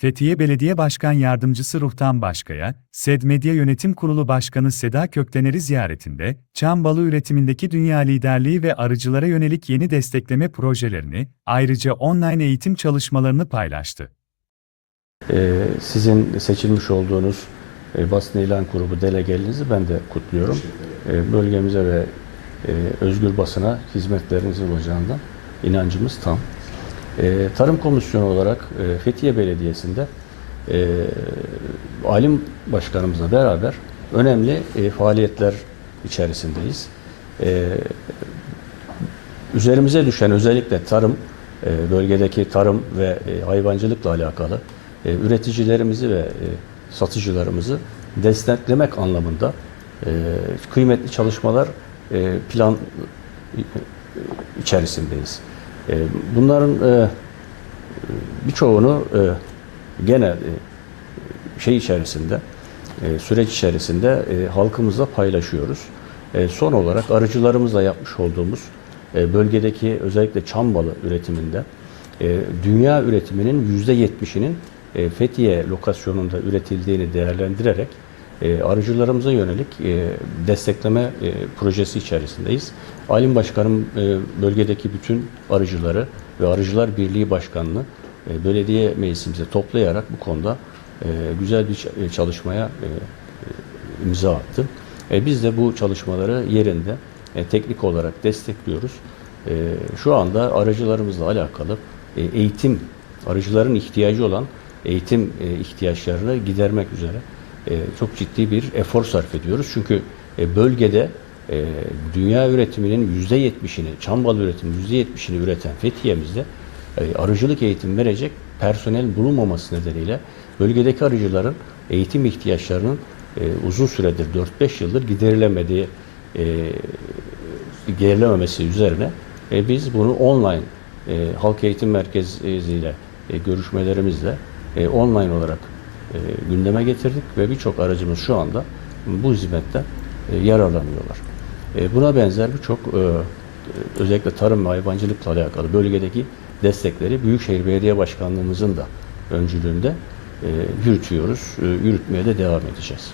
Fethiye Belediye Başkan Yardımcısı Ruhtan Başkaya, SED Medya Yönetim Kurulu Başkanı Seda Köktener'i ziyaretinde, çam balı üretimindeki dünya liderliği ve arıcılara yönelik yeni destekleme projelerini, ayrıca online eğitim çalışmalarını paylaştı. Ee, sizin seçilmiş olduğunuz e, basın ilan grubu delegelerinizi ben de kutluyorum. Ee, bölgemize ve e, özgür basına hizmetlerinizin olacağından inancımız tam. Ee, Tarım Komisyonu olarak e, Fethiye Belediyesi'nde e, alim başkanımızla beraber önemli e, faaliyetler içerisindeyiz. E, üzerimize düşen özellikle tarım, e, bölgedeki tarım ve e, hayvancılıkla alakalı e, üreticilerimizi ve e, satıcılarımızı desteklemek anlamında e, kıymetli çalışmalar e, plan e, içerisindeyiz. E, Bunların e, birçoğunu e, gene e, şey içerisinde, e, süreç içerisinde halkımızla paylaşıyoruz. Son olarak arıcılarımızla yapmış olduğumuz bölgedeki özellikle çam balı üretiminde dünya üretiminin yüzde yetmişinin e, Fethiye lokasyonunda üretildiğini değerlendirerek e, arıcılarımıza yönelik e, destekleme e, projesi içerisindeyiz. Alim Başkanım e, bölgedeki bütün arıcıları ve Arıcılar Birliği Başkanı'nı e, belediye meclisimize toplayarak bu konuda e, güzel bir e, çalışmaya e, e, imza attı. E, biz de bu çalışmaları yerinde e, teknik olarak destekliyoruz. E, şu anda arıcılarımızla alakalı e, eğitim, arıcıların ihtiyacı olan eğitim e, ihtiyaçlarını gidermek üzere e, çok ciddi bir efor sarf ediyoruz. Çünkü e, bölgede e, dünya üretiminin %70'ini, çam balı üretiminin %70'ini üreten Fethiye'mizde arıcılık eğitim verecek personel bulunmaması nedeniyle bölgedeki arıcıların eğitim ihtiyaçlarının uzun süredir 4-5 yıldır giderilemediği e, üzerine biz bunu online halk eğitim merkeziyle görüşmelerimizle online olarak e, gündeme getirdik ve birçok aracımız şu anda bu hizmetten e, yararlanıyorlar. E, buna benzer birçok e, özellikle tarım ve hayvancılıkla alakalı bölgedeki destekleri Büyükşehir Belediye Başkanlığımızın da öncülüğünde e, yürütüyoruz, e, yürütmeye de devam edeceğiz.